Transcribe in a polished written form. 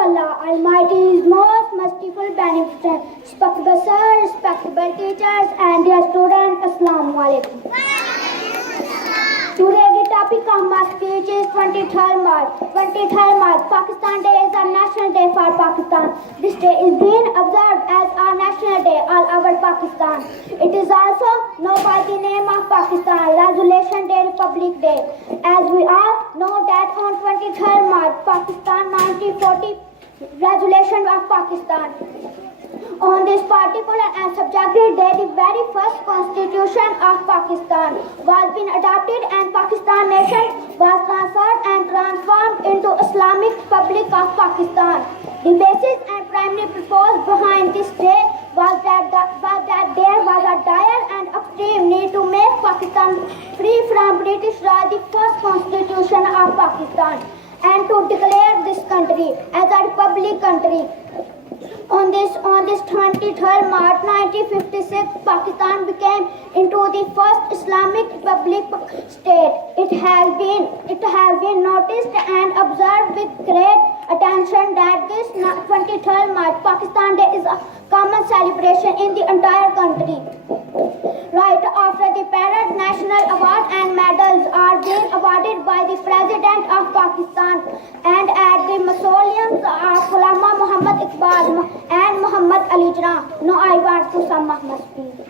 Allah Almighty is most merciful, beneficent. Respectable sir, respectable teachers, and dear students, Assalamu alaikum. Today the topic of my speech is 23rd March. 23rd March, Pakistan Day is a national day for Pakistan. This day is being observed as our national day all over Pakistan. It is also known by the name of Pakistan, Resolution Day, Republic Day. As we all know that on 23rd March, Pakistan 1940 Resolution of Pakistan. On this particular and subjective day, the very first constitution of Pakistan was being adopted and Pakistan nation was transferred and transformed into Islamic Republic of Pakistan. The basis and primary purpose behind this day was that there was a dire and extreme need to make Pakistan free from British Raj, the first constitution of Pakistan, and to declare this country as a republic country. On this 23rd March 1956, Pakistan became into the first Islamic Republic state. It has been noticed and observed with great attention that this 23rd March Pakistan Day is a common celebration in the entire country. Right after the parade, national awards and medals are being awarded by the President of Pakistan and at the mausoleums of Allama Muhammad Iqbal and Muhammad Ali Jinnah. Now I want to sum up my speech.